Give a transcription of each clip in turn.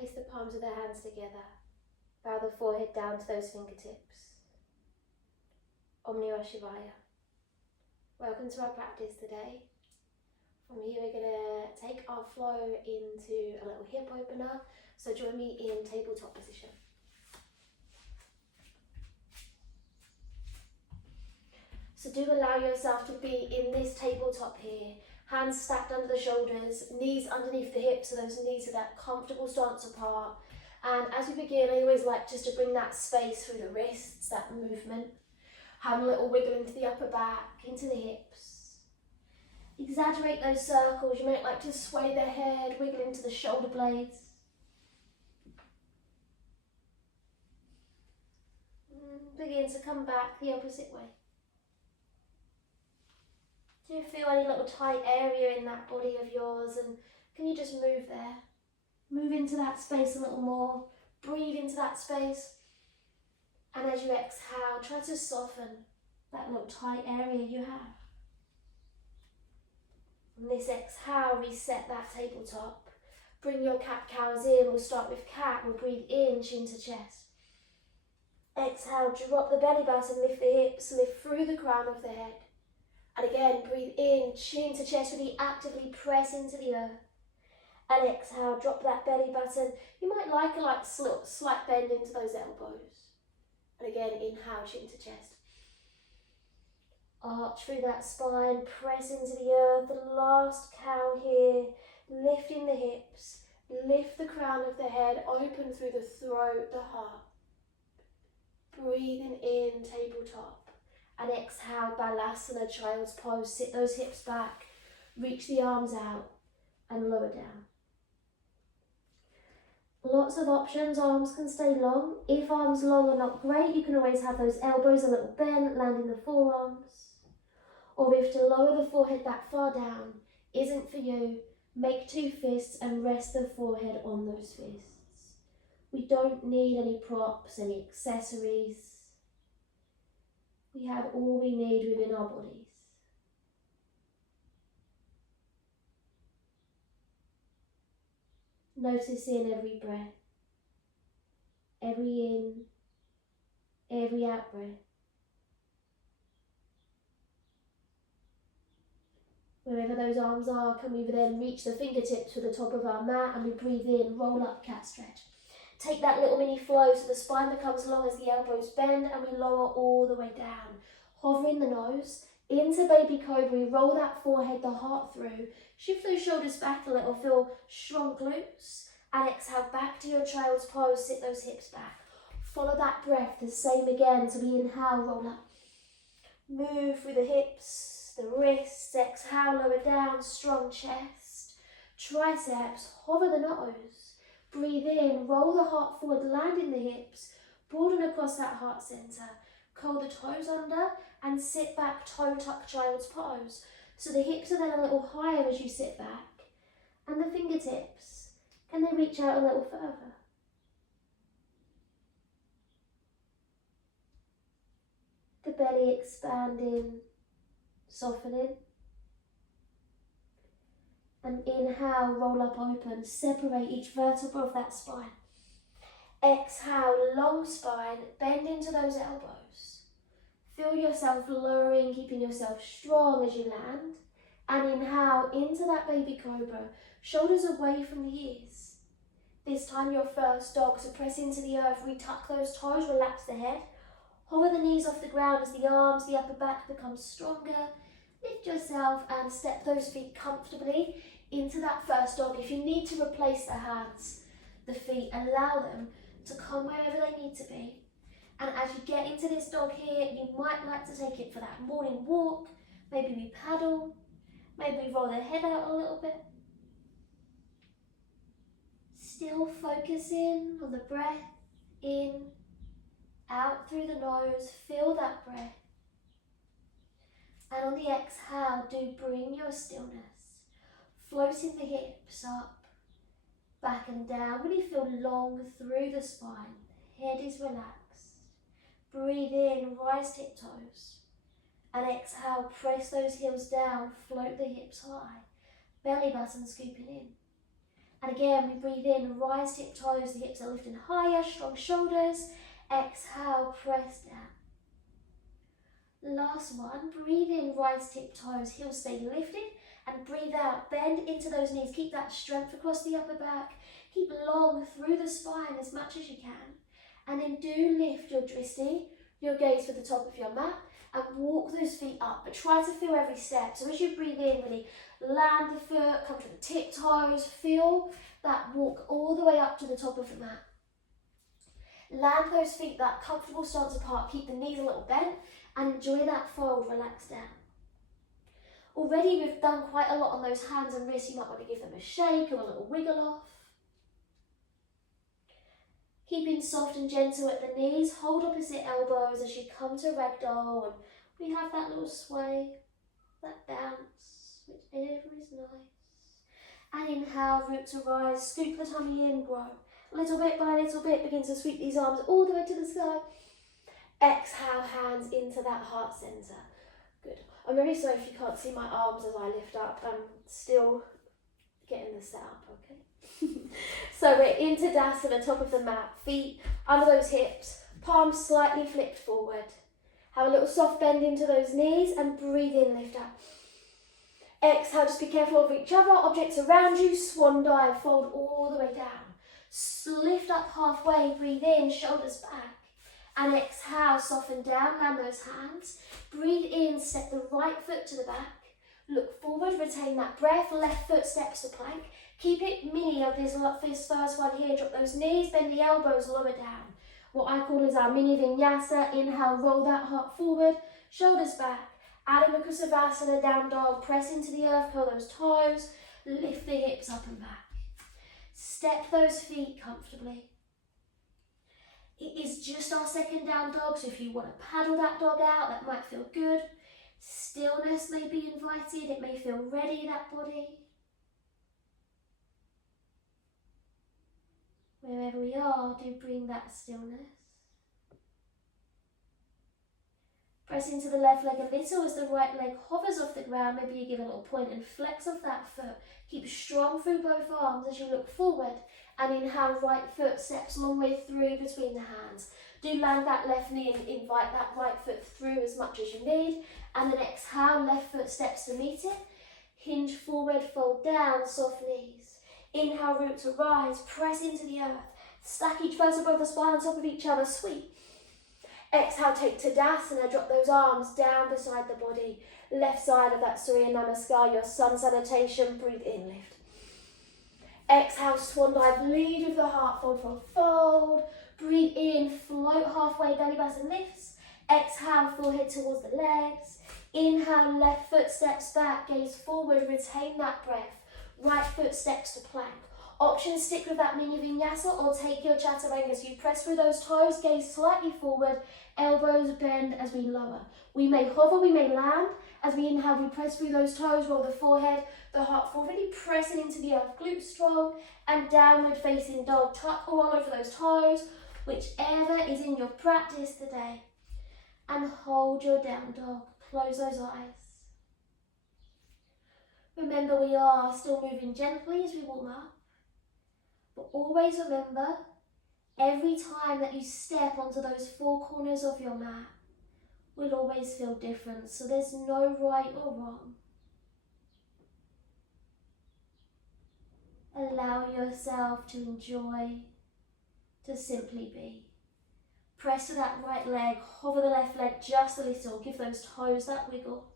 Place the palms of the hands together. Bow the forehead down to those fingertips. Om Namah Shivaya. Welcome to our practice today. From here we're going to take our flow into a little hip opener. So join me in tabletop position. So do allow yourself to be in this tabletop here. Hands stacked under the shoulders, knees underneath the hips, so those knees are that comfortable stance apart. And as we begin, I always like just to bring that space through the wrists, that movement. Have a little wiggle into the upper back, into the hips. Exaggerate those circles. You might like to sway the head, wiggle into the shoulder blades. Begin to come back the opposite way. Do you feel any little tight area in that body of yours? And can you just move there? Move into that space a little more. Breathe into that space. And as you exhale, try to soften that little tight area you have. On this exhale, reset that tabletop. Bring your cat-cows in. We'll start with cat. We'll breathe in, chin to chest. Exhale, drop the belly button, lift the hips, lift through the crown of the head. And again, breathe in, chin to chest, really actively press into the earth. And exhale, drop that belly button. You might like a slight bend into those elbows. And again, inhale, chin to chest. Arch through that spine, press into the earth. The last cow here, lifting the hips, lift the crown of the head, open through the throat, the heart. Breathing in, tabletop. And exhale, Balasana, child's pose. Sit those hips back, reach the arms out and lower down. Lots of options, arms can stay long. If arms long are not great, you can always have those elbows a little bent, landing the forearms. Or if to lower the forehead that far down isn't for you, make two fists and rest the forehead on those fists. We don't need any props, any accessories. We have all we need within our bodies. Notice in every breath, every in, every out breath. Wherever those arms are, can we then reach the fingertips to the top of our mat and we breathe in, roll up, cat stretch. Take that little mini flow so the spine becomes long as the elbows bend and we lower all the way down. Hovering the nose into baby cobra, roll that forehead, the heart through. Shift those shoulders back a little, feel strong glutes. And exhale back to your child's pose, sit those hips back. Follow that breath, the same again. So we inhale, roll up. Move through the hips, the wrists, exhale, lower down, strong chest. Triceps, hover the nose. Breathe in, roll the heart forward, land in the hips, broaden across that heart center. Curl the toes under and sit back, toe tuck, child's pose. So the hips are then a little higher as you sit back. And the fingertips, can they reach out a little further? The belly expanding, softening. And inhale, roll up, open, separate each vertebra of that spine. Exhale, long spine, bend into those elbows. Feel yourself lowering, keeping yourself strong as you land. And inhale into that baby cobra, shoulders away from the ears. This time your first dog, so press into the earth, retuck those toes, relax the head. Hover the knees off the ground as the arms, the upper back becomes stronger. Lift yourself and step those feet comfortably into that first dog. If you need to replace the hands, the feet, allow them to come wherever they need to be. And as you get into this dog here, you might like to take it for that morning walk. Maybe we paddle, maybe we roll the head out a little bit. Still focusing on the breath, in, out through the nose, feel that breath. And on the exhale, do bring your stillness. Floating the hips up, back and down. Really feel long through the spine. The head is relaxed. Breathe in, rise tiptoes. And exhale, press those heels down, float the hips high. Belly button scooping in. And again, we breathe in, rise tip toes, the hips are lifting higher, strong shoulders. Exhale, press down. Last one, breathe in, rise tip toes, heels stay lifted, and breathe out, bend into those knees. Keep that strength across the upper back. Keep long through the spine as much as you can. And then do lift your dristi, your gaze for the top of your mat, and walk those feet up. But try to feel every step. So as you breathe in, really land the foot, come to the tiptoes, feel that walk all the way up to the top of the mat. Land those feet, that comfortable stance apart. Keep the knees a little bent and enjoy that fold, relax down. Already we've done quite a lot on those hands and wrists. You might want to give them a shake or a little wiggle off. Keeping soft and gentle at the knees, hold opposite elbows as you come to ragdoll, and we have that little sway, that bounce, whichever is nice. And inhale, root to rise, scoop the tummy in, grow. Little bit by little bit, begin to sweep these arms all the way to the sky. Exhale, hands into that heart centre. Good. I'm very sorry if you can't see my arms as I lift up. I'm still getting the setup, okay? So we're in Tadasana, top of the mat, feet under those hips, palms slightly flipped forward. Have a little soft bend into those knees and breathe in, lift up. Exhale, just be careful of each other, objects around you, swan dive, fold all the way down. Lift up halfway, breathe in, shoulders back. And exhale, soften down, land those hands. Breathe in, step the right foot to the back. Look forward, retain that breath, left foot steps to plank. Keep it mini of this first one here. Drop those knees, bend the elbows, lower down. What I call is our mini vinyasa. Inhale, roll that heart forward, shoulders back. Adho Mukha Savasana, down dog. Press into the earth, curl those toes. Lift the hips up and back. Step those feet comfortably. It is just our second down dog, so if you want to paddle that dog out, that might feel good. Stillness may be invited. It may feel ready, that body. Wherever we are, do bring that stillness. Press into the left leg a little as the right leg hovers off the ground. Maybe you give a little point and flex off that foot. Keep strong through both arms as you look forward. And inhale, right foot steps a long way through between the hands. Do land that left knee and invite that right foot through as much as you need. And then exhale, left foot steps to meet it. Hinge forward, fold down, soft knees. Inhale, root to rise, press into the earth. Stack each vertebra of the spine on top of each other, sweep. Exhale, take Tadasana, drop those arms down beside the body. Left side of that Surya Namaskar, your sun salutation, breathe in, lift. Exhale, swan dive, lead with the heart, fold, fold, fold. Breathe in, float halfway, belly button lifts. Exhale, forehead towards the legs. Inhale, left foot steps back, gaze forward, retain that breath. Right foot steps to plank. Options, stick with that mini vinyasa or take your chaturanga. So you press through those toes, gaze slightly forward, elbows bend as we lower. We may hover, we may land. As we inhale, we press through those toes, roll the forehead, the heart forward, really pressing into the earth, glutes strong, and downward facing dog. Tuck or roll over those toes, whichever is in your practice today. And hold your down dog. Close those eyes. Remember, we are still moving gently as we warm up. But always remember, every time that you step onto those four corners of your mat will always feel different. So there's no right or wrong. Allow yourself to enjoy, to simply be. Press to that right leg, hover the left leg just a little. Give those toes that wiggle.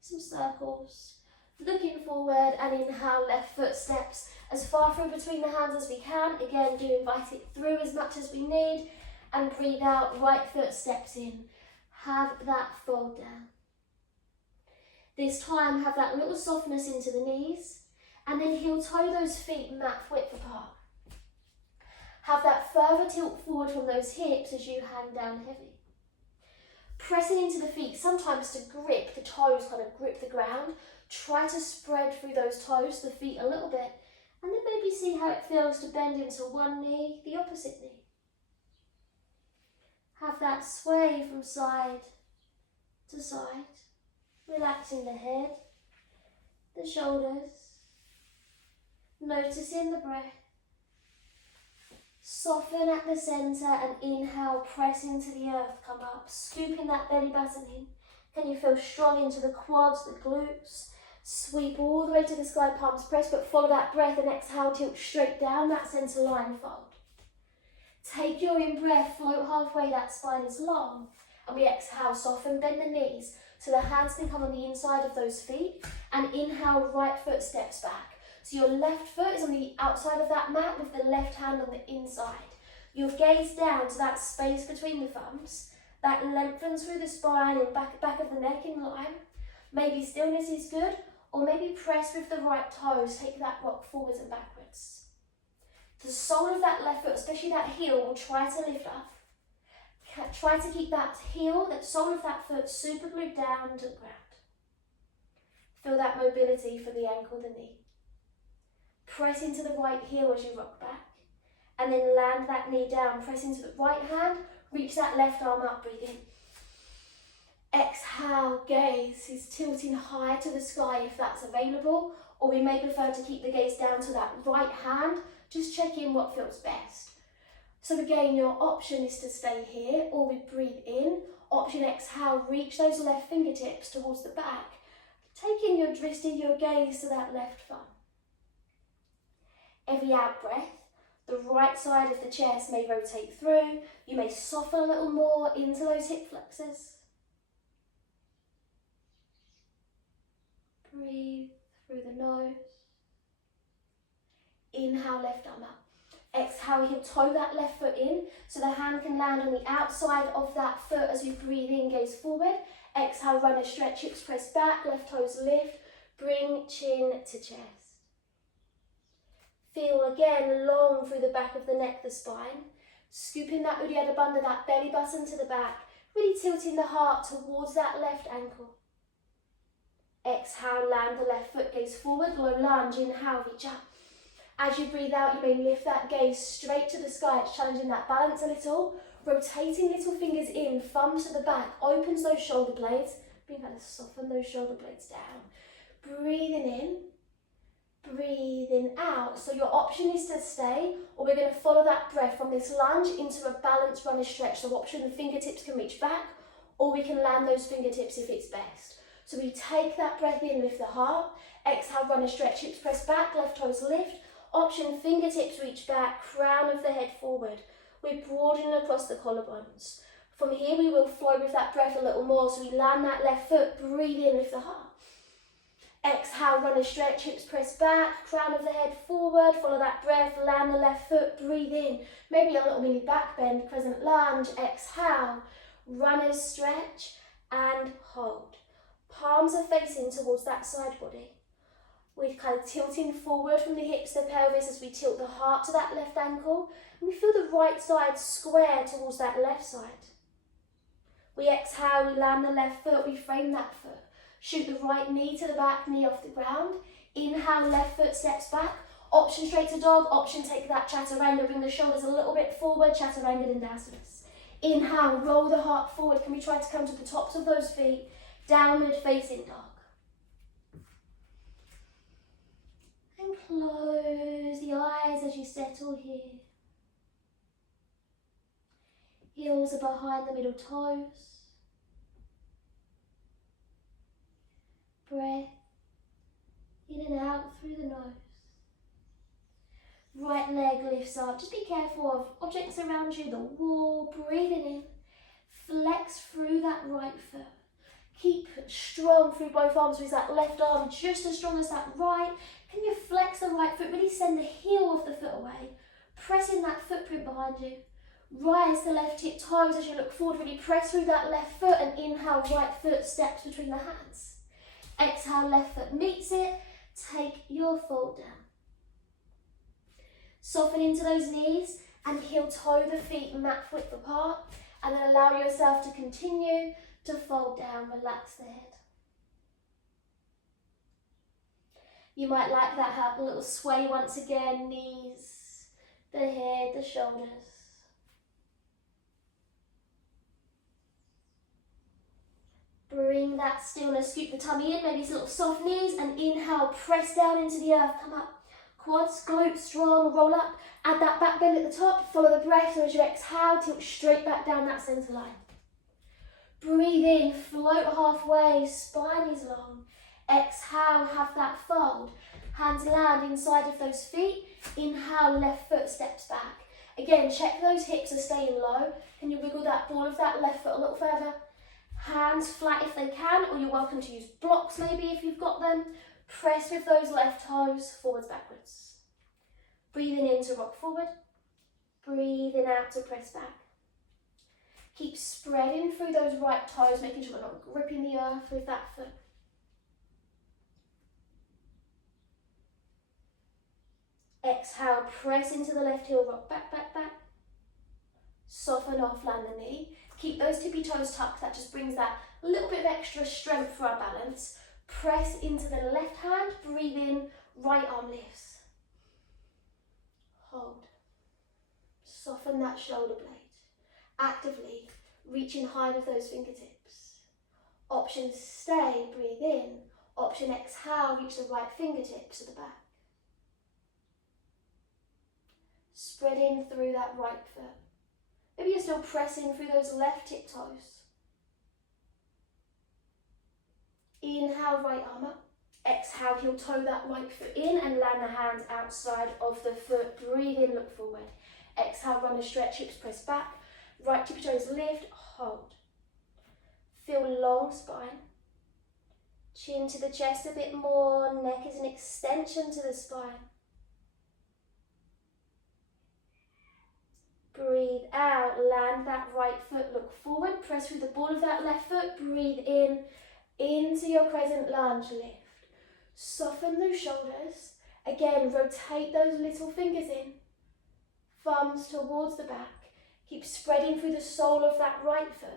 Some circles. Looking forward and inhale, left foot steps as far through between the hands as we can. Again, do invite it through as much as we need. And breathe out, right foot steps in. Have that fold down. This time, have that little softness into the knees. And then heel toe those feet mat width apart. Have that further tilt forward from those hips as you hang down heavy. Pressing into the feet, sometimes to grip the toes, kind of grip the ground. Try to spread through those toes, the feet a little bit, and then maybe see how it feels to bend into one knee, the opposite knee. Have that sway from side to side, relaxing the head, the shoulders, Noticing the breath. Soften at the centre and inhale, press into the earth, come up, scooping that belly button in. Can you feel strong into the quads, the glutes? Sweep all the way to the sky, palms press, but follow that breath and exhale, tilt straight down that centre line, fold. Take your in-breath, float halfway, that spine is long. And we exhale, soften, bend the knees so the hands can come on the inside of those feet. And inhale, right foot steps back. So your left foot is on the outside of that mat with the left hand on the inside. You'll gaze down to that space between the thumbs. That lengthens through the spine and back of the neck in line. Maybe stillness is good, or maybe press with the right toes. Take that rock forwards and backwards. The sole of that left foot, especially that heel, will try to lift up. Try to keep that heel, that sole of that foot, super glued down to the ground. Feel that mobility for the ankle, the knee. Press into the right heel as you rock back. And then land that knee down. Press into the right hand. Reach that left arm up. Breathe in. Exhale, gaze is tilting high to the sky if that's available. Or we may prefer to keep the gaze down to that right hand. Just check in what feels best. So again, your option is to stay here, or we breathe in. Option exhale, reach those left fingertips towards the back. Taking your drifting your gaze to that left thumb. Every out breath, the right side of the chest may rotate through. You may soften a little more into those hip flexors. Breathe through the nose. Inhale, left arm up. Exhale, heel toe that left foot in so the hand can land on the outside of that foot as you breathe in, gaze forward. Exhale, run a stretch, hips press back, left toes lift. Bring chin to chest. Feel again long through the back of the neck, the spine. Scooping that Uddiyana Bandha, that belly button to the back. Really tilting the heart towards that left ankle. Exhale, land the left foot, gaze forward, low lunge, inhale, reach up. As you breathe out, you may lift that gaze straight to the sky. It's challenging that balance a little. Rotating little fingers in, thumbs to the back, opens those shoulder blades. Being kind of soften those shoulder blades down. Breathing in, breathing out. So your option is to stay, or we're going to follow that breath from this lunge into a balanced runner stretch. So option, the fingertips can reach back, or we can land those fingertips if it's best. So we take that breath in, lift the heart. Exhale, runner stretch, hips press back, left toes lift. Option, fingertips reach back, crown of the head forward. We broaden across the collarbones. From here we will flow with that breath a little more, so we land that left foot, breathe in, lift the heart. Exhale, run a stretch, hips press back, crown of the head forward, follow that breath, land the left foot, breathe in. Maybe a little mini back bend, crescent lunge, exhale, runners stretch and hold. Palms are facing towards that side body. We're kind of tilting forward from the hips to the pelvis as we tilt the heart to that left ankle. And we feel the right side square towards that left side. We exhale, we land the left foot, we frame that foot. Shoot the right knee to the back, knee off the ground. Inhale, left foot steps back. Option straight to dog, option take that chaturanga, bring the shoulders a little bit forward, chaturanga dandasanas. Inhale, roll the heart forward. Can we try to come to the tops of those feet? Downward facing dog. And close the eyes as you settle here. Heels are behind the middle toes. Breath in and out through the nose. Right leg lifts up. Just be careful of objects around you, the wall. Breathing in. Flex through that right foot. Keep strong through both arms. Raise that left arm just as strong as that right. Can you flex the right foot? Really send the heel of the foot away. Pressing that footprint behind you. Rise the left hip toes as you look forward. Really press through that left foot and inhale, right foot steps between the hands. Exhale, left foot meets it. Take your fold down. Soften into those knees and heel toe the feet mat width apart. And then allow yourself to continue to fold down, relax the head. You might like that, have a little sway once again, knees, the head, the shoulders. Bring that stillness, scoop the tummy in, maybe some little soft knees, and inhale, press down into the earth, come up. Quads, glutes strong, roll up. Add that back bend at the top. Follow the breath. So as you exhale, tilt straight back down that centre line. Breathe in, float halfway, spine is long. Exhale, have that fold. Hands land inside of those feet. Inhale, left foot steps back. Again, check those hips are staying low. Can you wiggle that ball of that left foot a little further? Hands flat if they can, or you're welcome to use blocks maybe if you've got them. Press with those left toes, forwards, backwards. Breathing in to rock forward. Breathing out to press back. Keep spreading through those right toes, making sure we're not gripping the earth with that foot. Exhale, press into the left heel, rock back, back, back. Soften off, land the knee. Keep those tippy toes tucked, that just brings that little bit of extra strength for our balance. Press into the left hand, breathe in, right arm lifts. Hold. Soften that shoulder blade. Actively reaching high with those fingertips. Option stay, breathe in. Option exhale, reach the right fingertips to the back. Spreading through that right foot. Maybe you're still pressing through those left tip toes. Inhale, right arm up. Exhale, heel toe that right foot in and land the hands outside of the foot. Breathe in, look forward. Exhale, run a stretch, hips press back. Right tippy toes lift, hold. Feel long spine. Chin to the chest a bit more. Neck is an extension to the spine. Breathe out, land that right foot, look forward, press through the ball of that left foot, breathe in, into your crescent lunge, lift. Soften those shoulders, again rotate those little fingers in, thumbs towards the back, keep spreading through the sole of that right foot.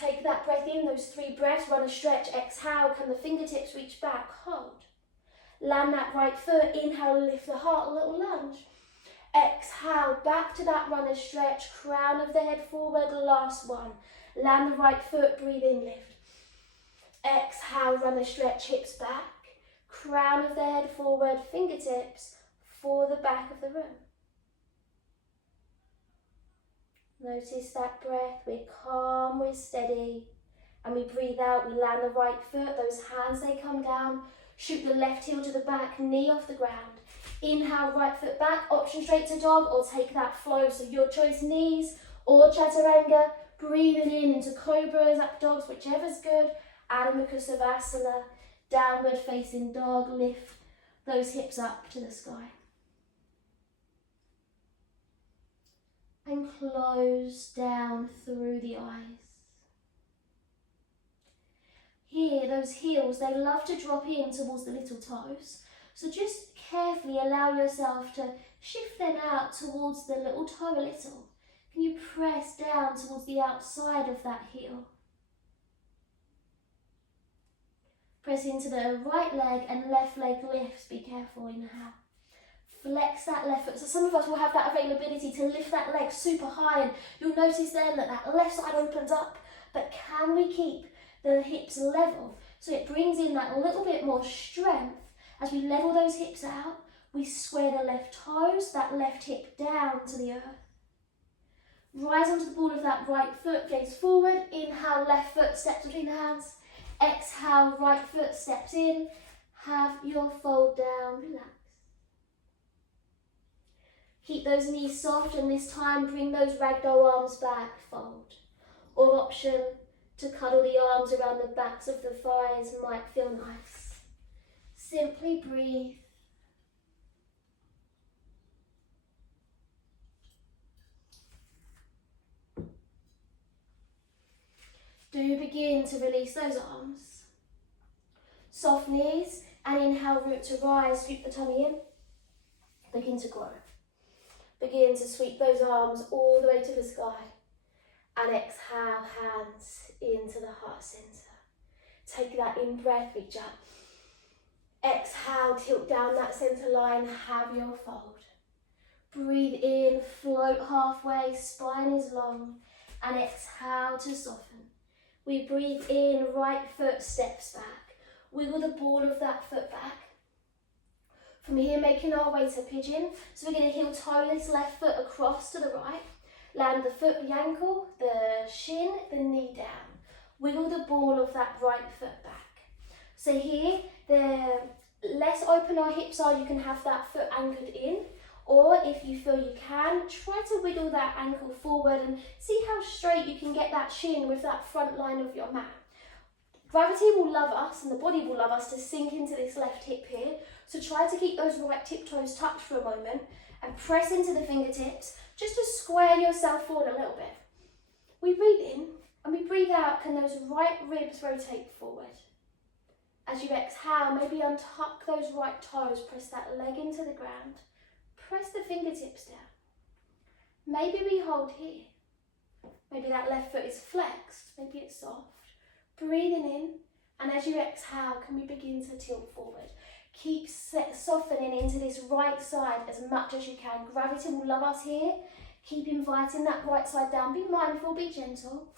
Take that breath in, those 3 breaths, run a stretch, exhale, can the fingertips reach back, hold. Land that right foot, inhale, lift the heart, a little lunge. Exhale, back to that runner stretch, crown of the head forward, last one. Land the right foot, breathe in, lift. Exhale, runner stretch, hips back. Crown of the head forward, fingertips for the back of the room. Notice that breath, we're calm, we're steady. And we breathe out, we land the right foot, those hands, they come down. Shoot the left heel to the back, knee off the ground. Inhale, right foot back, option straight to dog, or take that flow. So your choice, knees or chaturanga. Breathing in into cobras, up dogs, whichever's good. Adho Mukha Savasana, downward facing dog, lift those hips up to the sky. And close down through the eyes. Here, those heels, they love to drop in towards the little toes. So just carefully allow yourself to shift them out towards the little toe a little. Can you press down towards the outside of that heel? Press into the right leg and left leg lifts. Be careful, inhale. Flex that left foot. So some of us will have that availability to lift that leg super high, and you'll notice then that that left side opens up. But can we keep the hips level? So it brings in that little bit more strength. As we level those hips out, we square the left toes, that left hip down to the earth. Rise onto the ball of that right foot, gaze forward. Inhale, left foot steps between the hands. Exhale, right foot steps in. Have your fold down, relax. Keep those knees soft, and this time bring those ragdoll arms back, fold. Or option to cuddle the arms around the backs of the thighs might feel nice. Simply breathe. Do begin to release those arms. Soft knees, and inhale, root to rise, sweep the tummy in. Begin to grow. Begin to sweep those arms all the way to the sky. And exhale, hands into the heart center. Take that in breath, reach up. Exhale, tilt down that center line, have your fold. Breathe in, float halfway, spine is long, and exhale to soften. We breathe in, right foot steps back. Wiggle the ball of that foot back. From here, making our way to pigeon. So we're going to heel toe this left foot across to the right. Land the foot, the ankle, the shin, the knee down. Wiggle the ball of that right foot back. So here, the less open our hips are, you can have that foot anchored in. Or if you feel you can, try to wiggle that ankle forward and see how straight you can get that shin with that front line of your mat. Gravity will love us and the body will love us to sink into this left hip here. So try to keep those right tiptoes tucked for a moment and press into the fingertips just to square yourself forward a little bit. We breathe in and we breathe out. Can those right ribs rotate forward? As you exhale, maybe untuck those right toes, press that leg into the ground, press the fingertips down. Maybe we hold here. Maybe that left foot is flexed, maybe it's soft. Breathing in, and as you exhale, can we begin to tilt forward? Keep softening into this right side as much as you can. Gravity will love us here. Keep inviting that right side down. Be mindful, be gentle.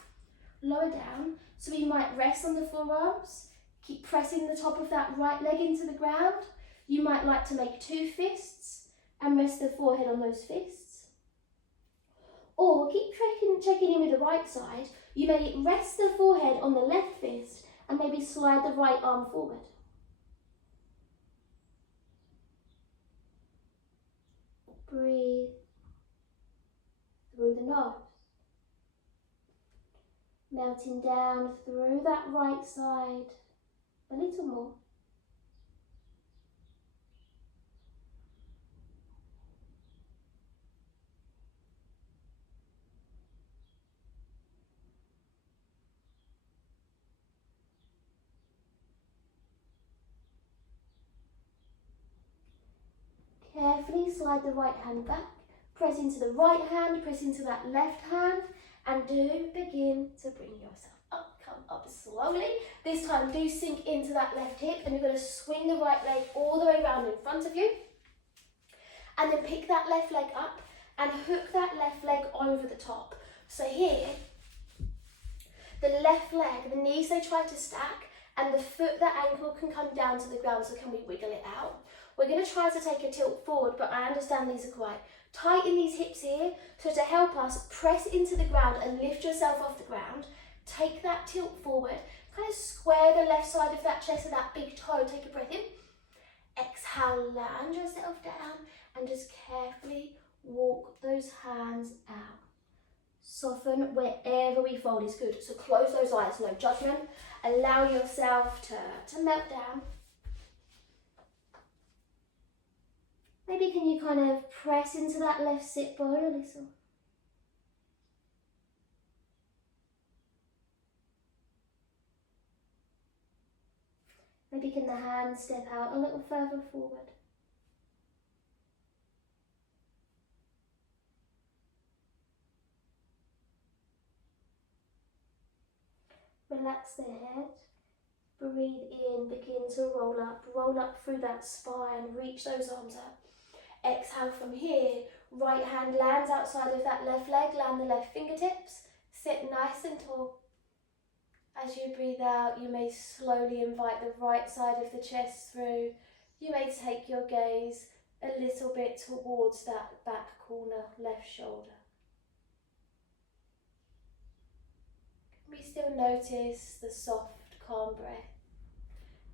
Lower down, so we might rest on the forearms. Keep pressing the top of that right leg into the ground. You might like to make 2 fists and rest the forehead on those fists. Or keep checking in with the right side. You may rest the forehead on the left fist and maybe slide the right arm forward. Breathe through the nose. Melting down through that right side a little more. Carefully slide the right hand back, press into the right hand, press into that left hand, and do begin to bring yourself up. Come up slowly. This time do sink into that left hip, and you're going to swing the right leg all the way around in front of you. And then pick that left leg up and hook that left leg over the top. So here, the left leg, the knees they try to stack, and the foot, the ankle can come down to the ground, so can we wiggle it out? We're going to try to take a tilt forward, but I understand these are quite tight in these hips here. So to help us, press into the ground and lift yourself off the ground. Take that tilt forward, kind of square the left side of that chest and that big toe. Take a breath in. Exhale, land yourself down and just carefully walk those hands out. Soften wherever we fold is good. So close those eyes, no judgment. Allow yourself to melt down. Maybe can you kind of press into that left sit bone a little. Maybe can the hands step out a little further forward. Relax the head. Breathe in, begin to roll up through that spine, reach those arms up. Exhale from here, right hand lands outside of that left leg, land the left fingertips, sit nice and tall. As you breathe out, you may slowly invite the right side of the chest through. You may take your gaze a little bit towards that back corner, left shoulder. Can we still notice the soft, calm breath?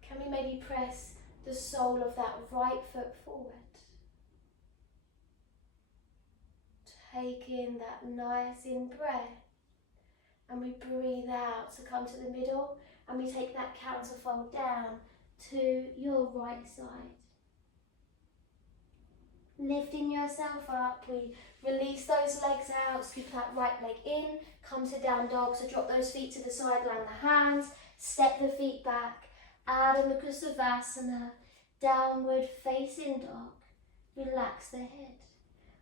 Can we maybe press the sole of that right foot forward? Take in that nice in breath, and we breathe out to come to the middle, and we take that counterfold down to your right side. Lifting yourself up, we release those legs out, scoop that right leg in, come to down dog, so drop those feet to the side, land the hands, step the feet back, Adho Mukha Savasana, downward facing dog, relax the head.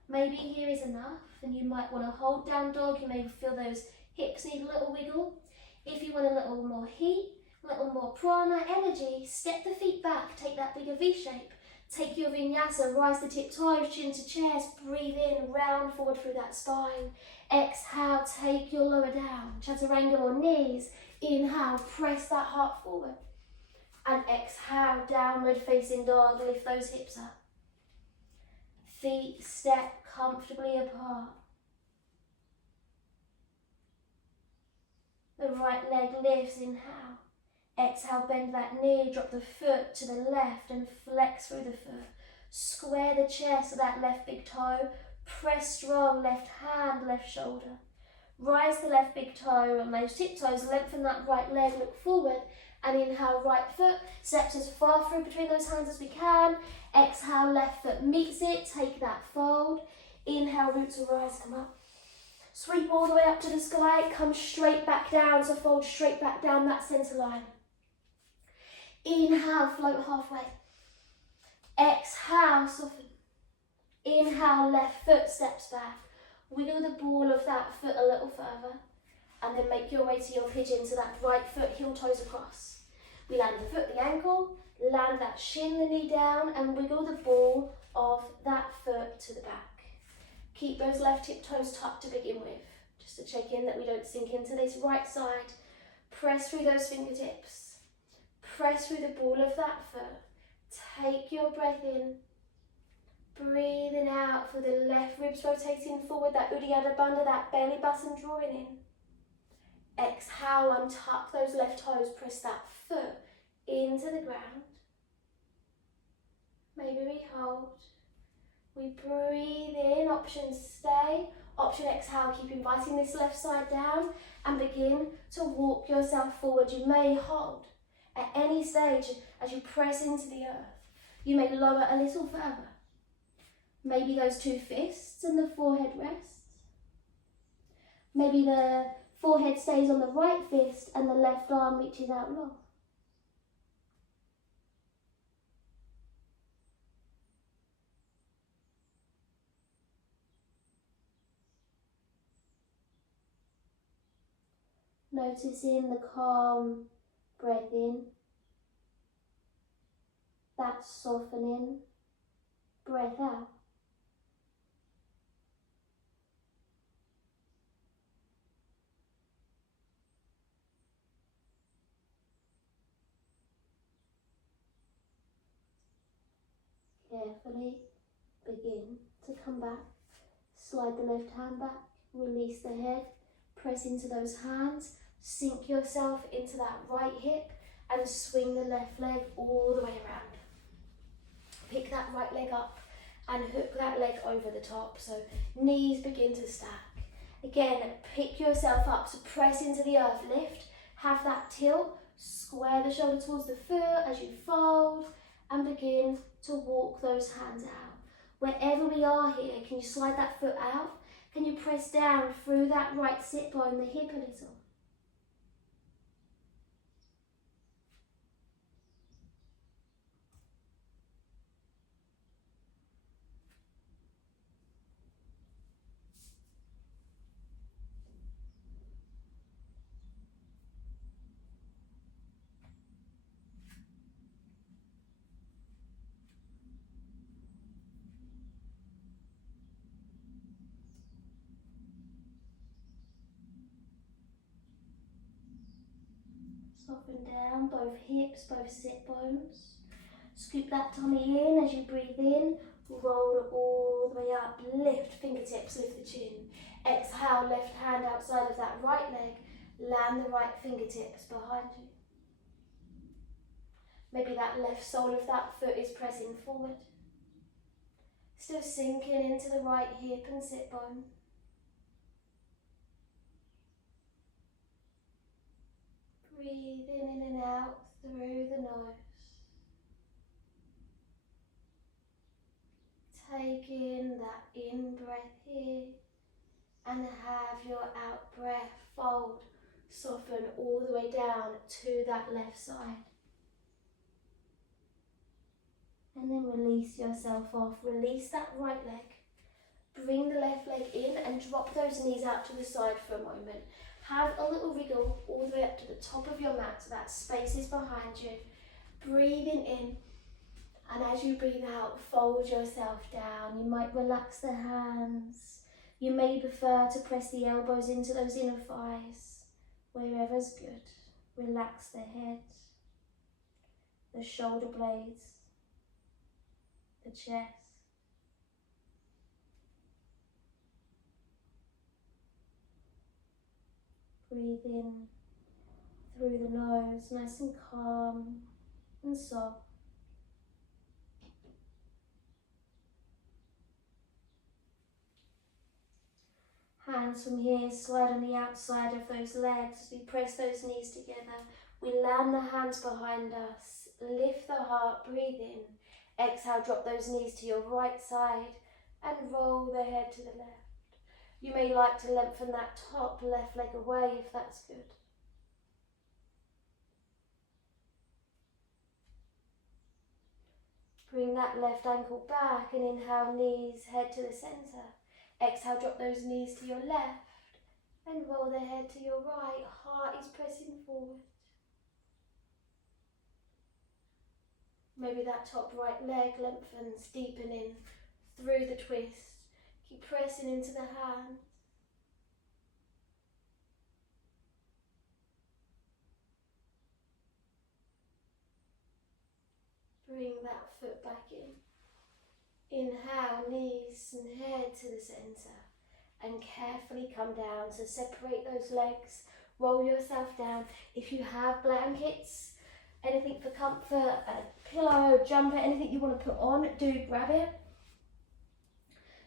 Maybe here is enough, and you might want to hold down dog. You may feel those hips need a little wiggle. If you want a little more heat, a little more prana energy, step the feet back, take that bigger V shape. Take your vinyasa, rise the tip toes, chin to chest, breathe in, round forward through that spine. Exhale, take your lower down, chaturanga or knees. Inhale, press that heart forward. And exhale, downward facing dog, lift those hips up. Feet step comfortably apart. The right leg lifts, inhale. Exhale, bend that knee, drop the foot to the left and flex through the foot. Square the chest of that left big toe. Press strong, left hand, left shoulder. Rise the left big toe on those tiptoes, lengthen that right leg, look forward. And inhale, right foot, steps as far through between those hands as we can. Exhale, left foot meets it, take that fold. Inhale, roots will rise, come up. Sweep all the way up to the sky, come straight back down, so fold straight back down that centre line. Inhale, float halfway. Exhale, soften. Inhale, left foot steps back. Wiggle the ball of that foot a little further. And then make your way to your pigeon, so that right foot, heel toes across. We land the foot, the ankle, land that shin, the knee down, and wiggle the ball of that foot to the back. Keep those left hip toes tucked to begin with, just to check in that we don't sink into this right side. Press through those fingertips. Press through the ball of that foot. Take your breath in. Breathing out for the left ribs rotating forward, that Uddiyana Bandha, that belly button drawing in. Exhale, untuck those left toes, press that foot into the ground. Maybe we hold. We breathe in, option stay, option exhale, keep inviting this left side down and begin to walk yourself forward. You may hold at any stage as you press into the earth. You may lower a little further. Maybe those two fists and the forehead rests. Maybe the forehead stays on the right fist and the left arm reaches out long. Noticing the calm breath in, that softening breath out. Carefully begin to come back. Slide the left hand back, release the head, press into those hands, sink yourself into that right hip and swing the left leg all the way around. Pick that right leg up and hook that leg over the top, so knees begin to stack. Again, pick yourself up, so press into the earth, lift, have that tilt, square the shoulder towards the foot as you fold and begin to walk those hands out. Wherever we are here, can you slide that foot out? Can you press down through that right sit bone, the hip a little? Soften down both hips, both sit bones. Scoop that tummy in as you breathe in. Roll all the way up. Lift fingertips, lift the chin. Exhale, left hand outside of that right leg. Land the right fingertips behind you. Maybe that left sole of that foot is pressing forward. Still sinking into the right hip and sit bone. Breathing in and out through the nose. Take in that in breath here and have your out breath fold, soften all the way down to that left side. And then release yourself off. Release that right leg. Bring the left leg in and drop those knees out to the side for a moment. Have a little wriggle all the way up to the top of your mat so that space is behind you. Breathing in, and as you breathe out, fold yourself down. You might relax the hands. You may prefer to press the elbows into those inner thighs, wherever's good. Relax the head, the shoulder blades, the chest. Breathe in through the nose, nice and calm and soft. Hands from here slide on the outside of those legs as we press those knees together. We land the hands behind us, lift the heart, breathe in. Exhale, drop those knees to your right side and roll the head to the left. You may like to lengthen that top left leg away if that's good. Bring that left ankle back and inhale, knees, head to the centre. Exhale, drop those knees to your left and roll the head to your right. Heart is pressing forward. Maybe that top right leg lengthens, deepening through the twist. Keep pressing into the hands. Bring that foot back in. Inhale, knees and head to the centre. And carefully come down. So separate those legs, roll yourself down. If you have blankets, anything for comfort, a pillow, jumper, anything you want to put on, do grab it.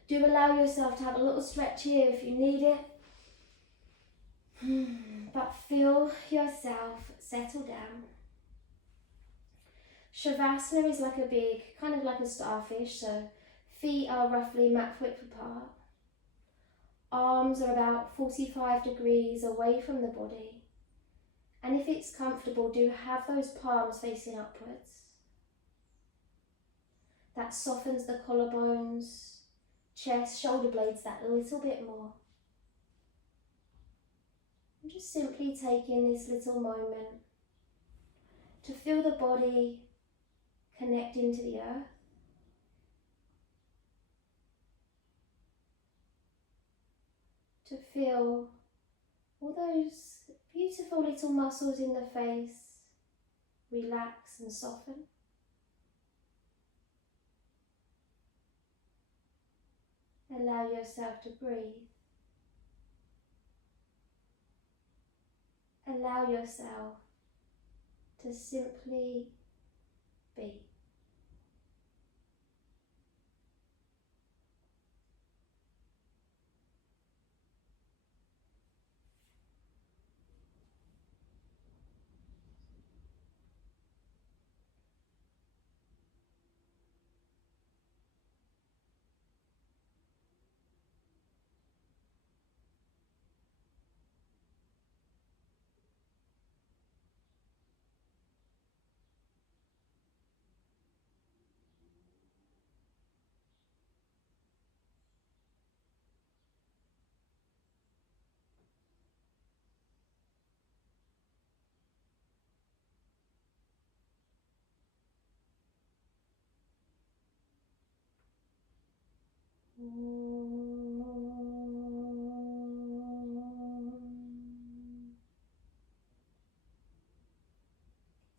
Do allow yourself to have a little stretch here if you need it. But feel yourself settle down. Shavasana is like a big, kind of like a starfish, so feet are roughly mat width apart. Arms are about 45 degrees away from the body. And if it's comfortable, do have those palms facing upwards. That softens the collarbones, chest, shoulder blades that little bit more. And just simply taking this little moment to feel the body connecting to the earth. To feel all those beautiful little muscles in the face relax and soften. Allow yourself to breathe. Allow yourself to simply be.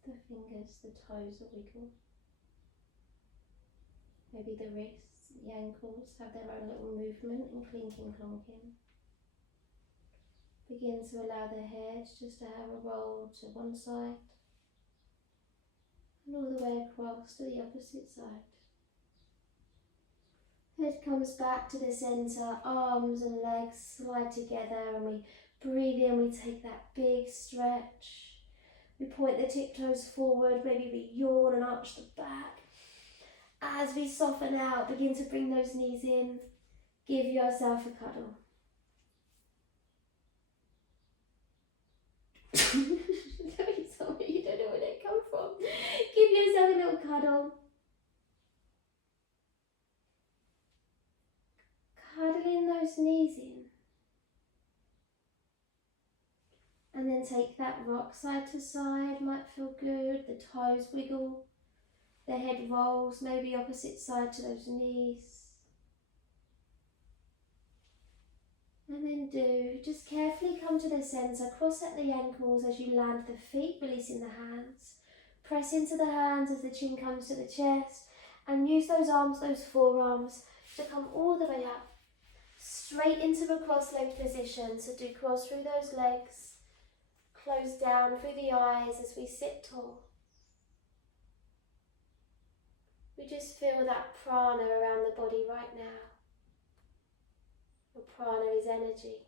The fingers, the toes are wiggled. Maybe the wrists, the ankles have their own little movement and clinking clonking. Begin to allow the head just to have a roll to one side and all the way across to the opposite side. Head comes back to the centre, arms and legs slide together and we breathe in, we take that big stretch. We point the tiptoes forward, maybe we yawn and arch the back. As we soften out, begin to bring those knees in. Give yourself a cuddle. Sorry, you don't know where they come from. Give yourself a little cuddle. Cuddling those knees in. And then take that rock side to side, might feel good. The toes wiggle. The head rolls, maybe opposite side to those knees. And then just carefully come to the centre, cross at the ankles as you land the feet, releasing the hands. Press into the hands as the chin comes to the chest and use those arms, those forearms to come all the way up. Straight into a cross-legged position, so do cross through those legs. flows down through the eyes as we sit tall. We just feel that prana around the body right now. The prana is energy.